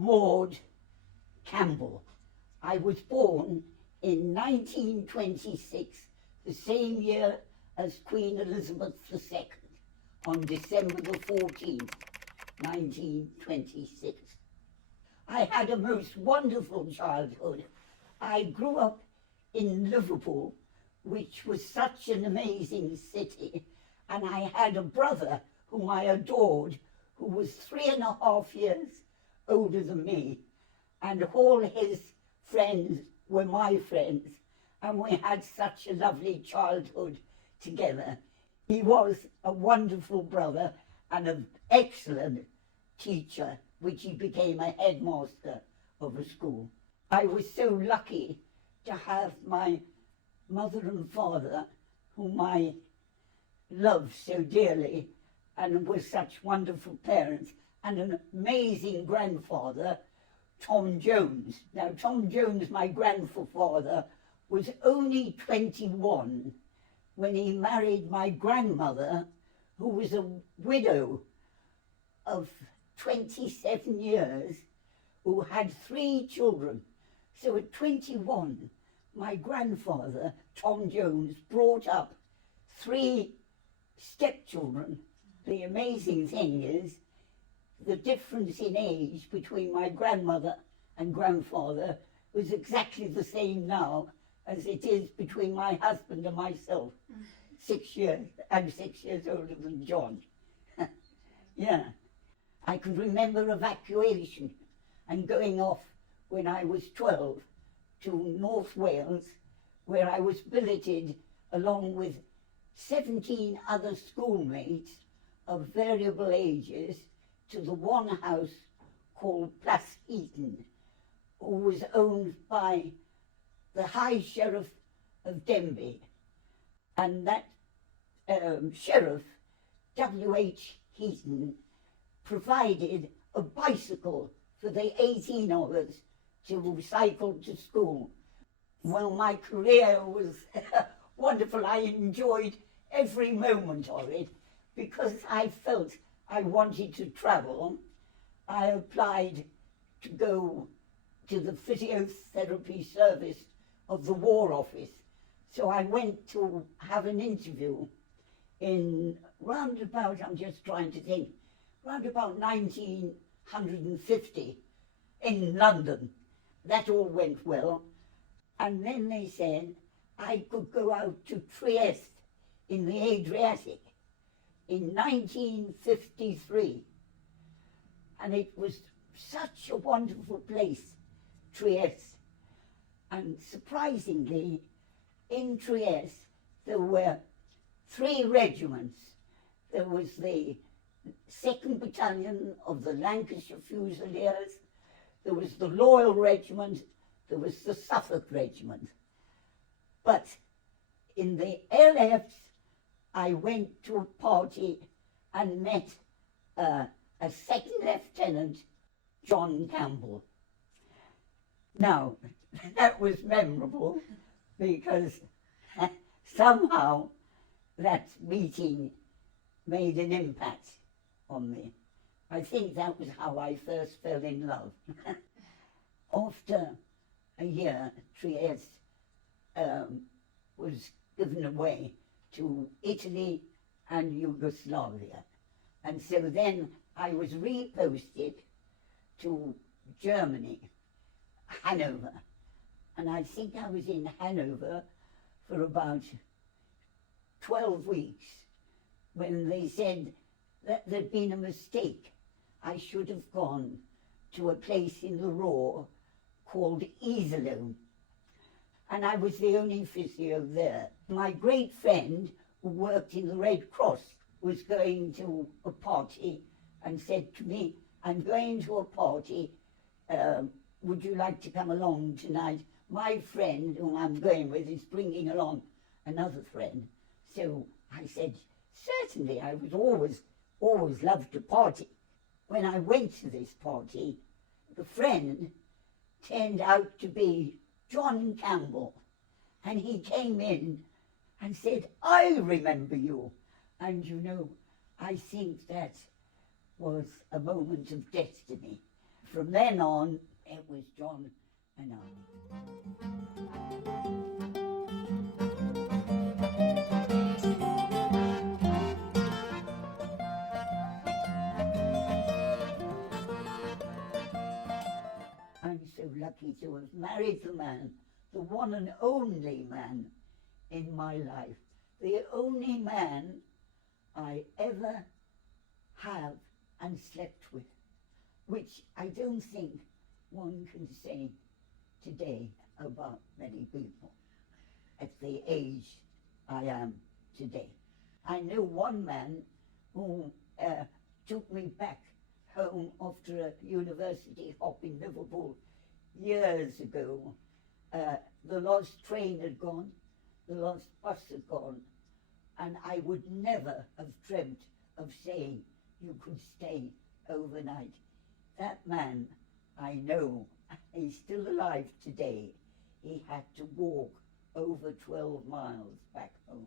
Maud Campbell. I was born in 1926, the same year as Queen Elizabeth II, on December the 14th, 1926. I had a most wonderful childhood. I grew up in Liverpool, which was such an amazing city, and I had a brother whom I adored, who was 3.5 years older than me, and all his friends were my friends, and we had such a lovely childhood together. He was a wonderful brother and an excellent teacher, which he became a headmaster of a school. I was so lucky to have my mother and father, whom I loved so dearly and were such wonderful parents, and an amazing grandfather, Tom Jones. Now, Tom Jones, my grandfather, was only 21 when he married my grandmother, who was a widow of 27 years, who had 3 children. So at 21, my grandfather, Tom Jones, brought up 3 stepchildren. The amazing thing is, the difference in age between my grandmother and grandfather was exactly the same now as it is between my husband and myself. 6 years. I'm 6 years older than John. Yeah. I can remember evacuation and going off when I was 12 to North Wales, where I was billeted along with 17 other schoolmates of variable ages to the one house called Plus Eton, who was owned by the High Sheriff of Denbigh. And that Sheriff, W.H. Heaton, provided a bicycle for the 18 of us to cycle to school. Well, my career was wonderful. I enjoyed every moment of it because I felt I wanted to travel. I applied to go to the physiotherapy service of the War Office. So I went to have an interview in round about, I'm just trying to think, round about 1950 in London. That all went well. And then they said I could go out to Trieste in the Adriatic in 1953. And it was such a wonderful place, Trieste. And surprisingly, in Trieste, there were 3 regiments. There was the 2nd Battalion of the Lancashire Fusiliers, there was the Loyal Regiment, there was the Suffolk Regiment. But in the LFs, I went to a party and met a 2nd Lieutenant, John Campbell. Now, that was memorable because somehow that meeting made an impact on me. I think that was how I first fell in love. After a year, Trieste was given away to Italy and Yugoslavia. And so then I was reposted to Germany, Hanover. And I think I was in Hanover for about 12 weeks when they said that there'd been a mistake. I should have gone to a place in the Ruhr called Iserlohn. And I was the only physio there. My great friend who worked in the Red Cross was going to a party and said to me, I'm going to a party, would you like to come along tonight? My friend whom I'm going with is bringing along another friend. So I said, certainly, I would always loved to party. When I went to this party, the friend turned out to be John Campbell. And he came in and said, I remember you. And you know, I think that was a moment of destiny. from then on, it was John and I. I'm so lucky to have married the man, the one and only man in my life, the only man I ever have and slept with, which I don't think one can say today about many people at the age I am today. I know one man who took me back home after a university hop in Liverpool years ago. The last train had gone, the last bus had gone, and I would never have dreamt of saying you could stay overnight. That man, I know, he's still alive today. He had to walk over 12 miles back home.